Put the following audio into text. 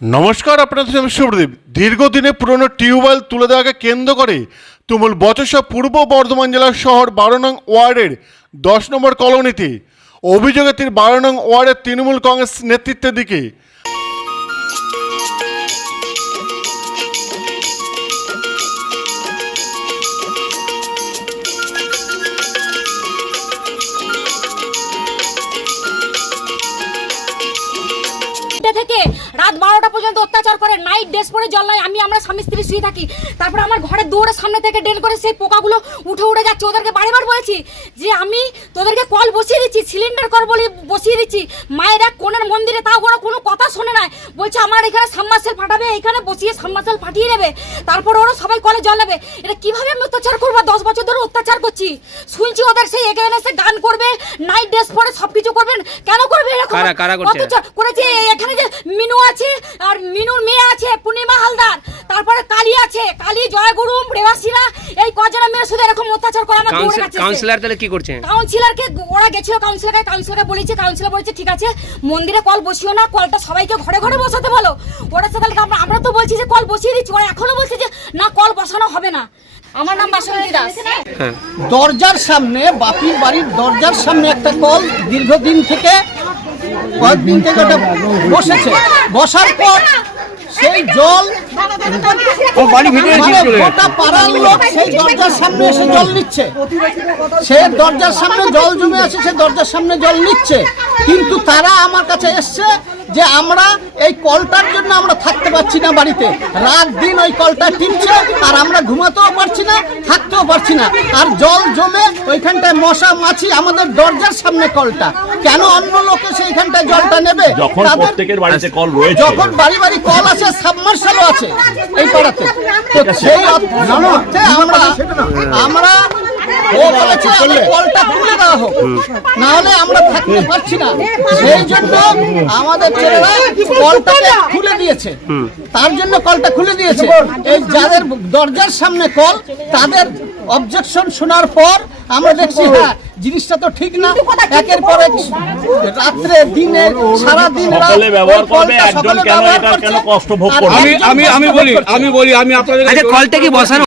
নমস্কার, আপনাদের আমি শুভদীপ। দীর্ঘদিনে পুরনো টিউবওয়েল তুলে দেওয়াকে কেন্দ্র করে তুমুল বচসা পূর্ব বর্ধমান জেলার শহর 12 নং ওয়ার্ডের 10 নম্বর কলোনিতে। অভিযোগে 12 নং ওয়ার্ডের তৃণমূল কংগ্রেস নেতৃত্বের দিকে থেকে রাত 12টা পর্যন্ত অত্যাচার করে, নাইট ড্রেস পরে জল নয়, আমরা স্বামী স্ত্রী শুয়ে থাকি। তারপর আমার ঘরের দৌড়ের সামনে থেকে ড্রেন করে সেই পোকাগুলো উঠে যাচ্ছে। ওদেরকে বারবার বলেছি যে আমি তোদেরকে কল বসিয়ে দিচ্ছি, সিলিন্ডার কল বলি বসিয়ে দিচ্ছি। মায়েরা কোনের মন্দিরে, তাও ওরা কোনো কথা শোনে না, বলছে আমার এখানে সাবমার্সেল ফাটাবে, এখানে বসিয়ে সাবমার্সেল ফাটিয়ে দেবে, তারপর ওরা সবাই কলে জল নেবে। এটা কিভাবে আমি অত্যাচার করবো? 10 বছর ধরে অত্যাচার করছি, শুনছি ওদের সেই এখানে এসে গান করবে, নাইট ড্রেস পরে সবকিছু করবেন। কেন করবে এরকম? অত্যাচার করেছে। এখানে যে মিনু আছে, আর মিনুর মেয়ে আছে পূর্ণিমা হালদার, তারপরে কালী আছে, কালী, জয়গুরু, রেবাসিনা, এই কজনা মেয়ে শুধু এরকম অত্যাচার করে আমার দৌড়ে গেছে। কাউন্সিলর তাহলে কি করছে? কাউন্সিলরকে ওরা গেছিল, কাউন্সিলরকে বলেছে, কাউন্সিলর বলেছে ঠিক আছে মন্দিরে কল বসিও না, কলটা সবাইকে ঘরে ঘরে বসাতে বলো। ওরা তাহলে আমরা তো বলছি যে কল বসিয়ে দিচ্ছি, ওরা এখনো বলছে যে না কল বসানো হবে না। আমার নাম বাসন্তী দাস। দরজার সামনে, বাপির বাড়ির দরজার সামনে একটা কল দীর্ঘদিন থেকে কয়েকদিন থেকে ওটা বসেছে। বসার পর সেই জল গোটা পাড়ার লোক সেই দরজার সামনে এসে জল নিচ্ছে। সে দরজার সামনে জল জমে আছে, সে দরজার সামনে জল নিচ্ছে। কিন্তু তারা আমার কাছে এসছে যে আমরা এই কলটার জন্য আমরা থাকতে পারছি না বাড়িতে, রাত দিন ওই কলটা টিপছে, আর আমরা ঘুমাতেও পারছি না, থাকতেও পারছি না। আর জল জমে ওইখানটায় মশা মাছি, আমাদের দরজার সামনে কলটা, কেন অন্য লোকে সেইখানটায় জলটা নেবে? যখন প্রত্যেকের বাড়িতে কল রয়েছে, যখন বাড়ি বাড়ি কল আছে, সাবমার্শালও আছে এই পাড়াতে, তো সেই অর্থে আমরা ও বলেছে কলটা খুলে দেওয়া হোক, না হলে আমরা থাকতে পারছি না। সেই জন্য আমাদের ছেলেরা কলটাকে খুলে দিয়েছে, তার জন্য কলটা খুলে দিয়েছে। এই যাদের দরজার সামনে কল, তাদের অবজেকশন শোনার পর আমরা দেখছি হ্যাঁ জিনিসটা তো ঠিক না। একের পর এক রাত্রে দিনে সারাদিন সকলে ব্যবহার করবে, একজন কেন এটা কেন কষ্ট ভোগ করবে? আমি বলি আপনাদের কলটা কি বসানো